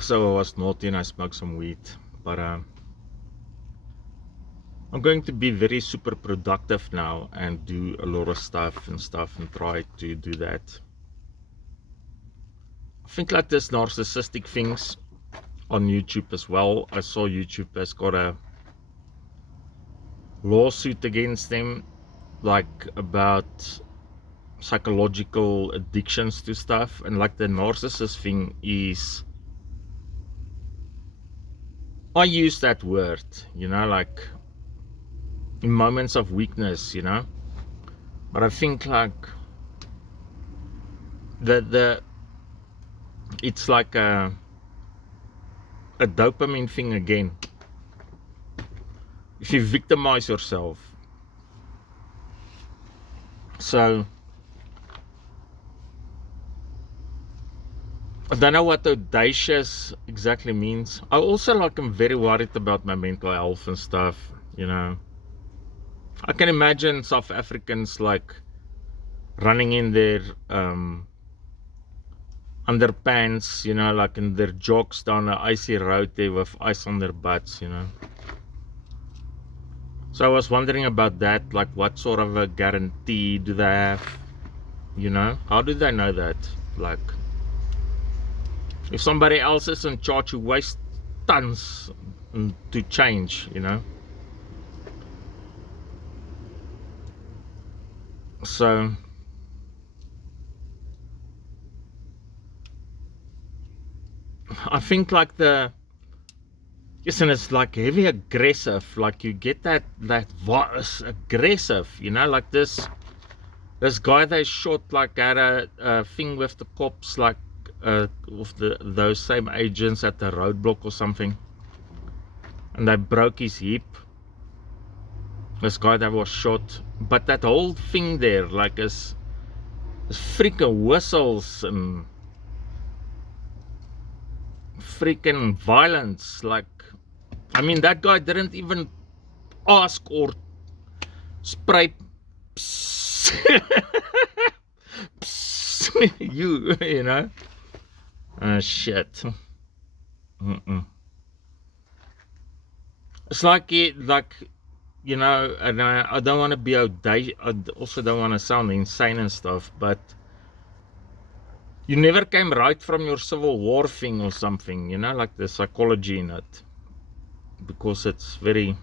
So I was naughty and I smoked some weed, but I'm going to be very super productive now and do a lot of stuff and try to do that. I think like this narcissistic things on YouTube as well. I saw YouTube has got a lawsuit against them, like about psychological addictions to stuff, and like the narcissist thing is, I use that word, like in moments of weakness, but I think like the it's like a dopamine thing again. If you victimize yourself, so I don't know what audacious exactly means. I also I'm very worried about my mental health and stuff, I can imagine South Africans like running in their underpants, like in their jogs down an icy road there with ice on their butts, So I was wondering about that, like what sort of a guarantee do they have, How do they know that? Like, if somebody else is in charge who wastes tons to change, So I think like yes, and it's like heavy aggressive, like you get that voice aggressive, like this guy they shot, like had a thing with the cops, like with those same agents at the roadblock or something, and they broke his hip, this guy that was shot. But that whole thing there, like is freaking whistles and freaking violence. Like, I mean, that guy didn't even ask or spray you, shit. It's like and I don't want to be audacious. I also don't want to sound insane and stuff, but you never came right from your Civil War thing or something, like the psychology in it, because it's very,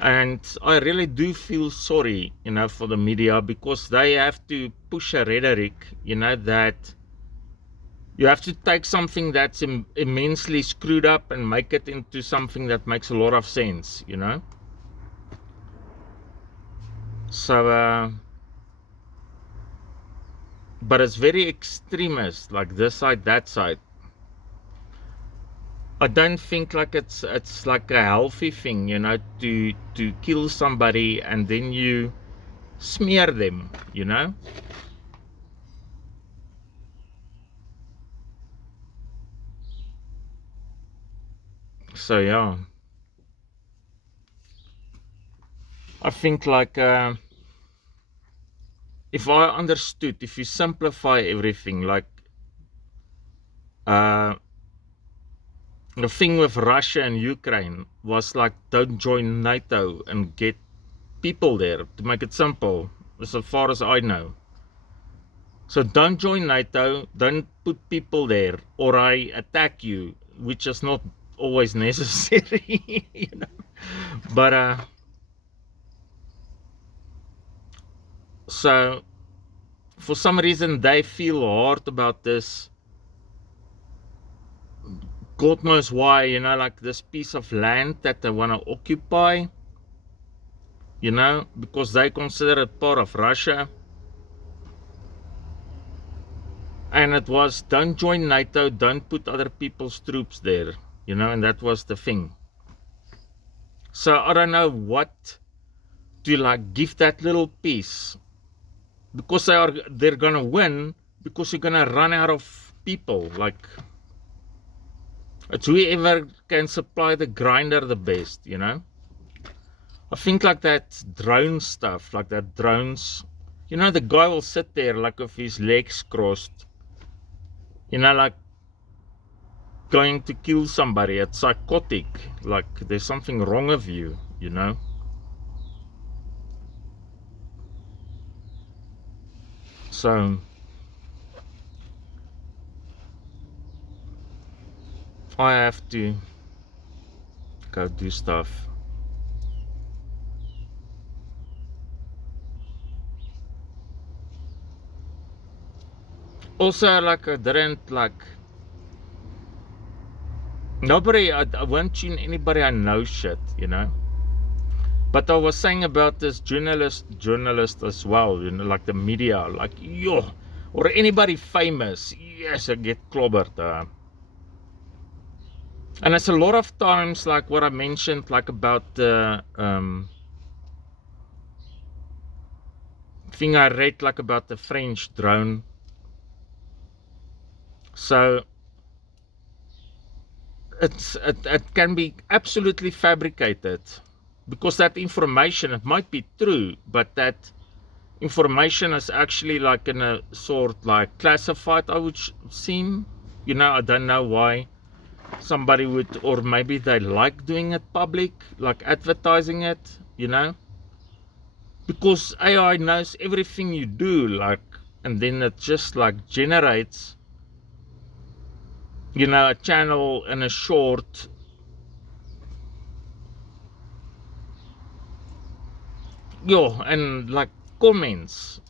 and I really do feel sorry, for the media, because they have to push a rhetoric, that you have to take something that's immensely screwed up and make it into something that makes a lot of sense, So, but it's very extremist, like this side, that side. I don't think like it's like a healthy thing, to kill somebody and then you smear them, So yeah, I think like if I understood, if you simplify everything, like the thing with Russia and Ukraine was like, don't join NATO and get people there, to make it simple, as far as I know. So don't join NATO, don't put people there, or I attack you, which is not always necessary, But so for some reason they feel hard about this. God knows why, like this piece of land that they want to occupy, because they consider it part of Russia. And it was, don't join NATO, don't put other people's troops there, and that was the thing. So I don't know what to like give that little piece, because they're gonna win, because you're gonna run out of people. Like, it's whoever can supply the grinder the best, I think like that drone stuff, like that drones, the guy will sit there like with his legs crossed, like going to kill somebody. It's psychotic. Like there's something wrong with you, you know. So I have to go do stuff. Also, like I didn't like nobody. I won't tune anybody I know shit, you know. But I was saying about this journalist as well, you know, like the media, like yo, or anybody famous. Yes, I get clobbered. And it's a lot of times like what I mentioned, like about the thing I read, like about the French drone. So it can be absolutely fabricated, because that information, it might be true, but that information is actually like in a sort like classified, I would seem, you know. I don't know why somebody would, or maybe they like doing it public, like advertising it, you know, because AI knows everything you do, like, and then it just like generates, you know, a channel and a short. Yo, and like comments.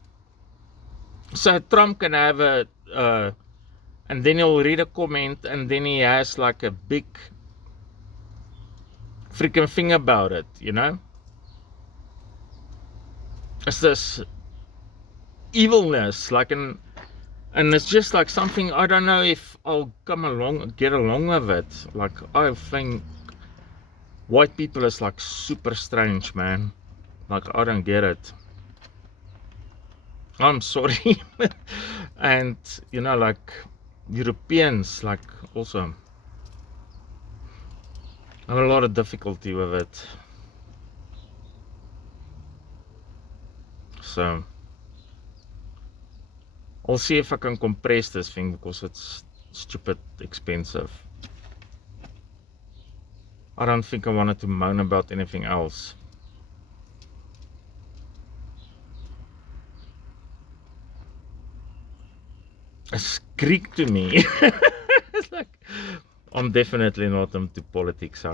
So Trump can have a and then he'll read a comment, and then he has like a big freaking thing about it, you know. It's this evilness, like, and it's just like something, I don't know if I'll get along with it. Like, I think white people is like super strange, man. Like, I don't get it. I'm sorry. And you know, like Europeans, like, also I have a lot of difficulty with it. So I'll see if I can compress this thing, because it's stupid expensive. I don't think I wanted to moan about anything else. It's Greek to me. It's like, I'm definitely not into politics.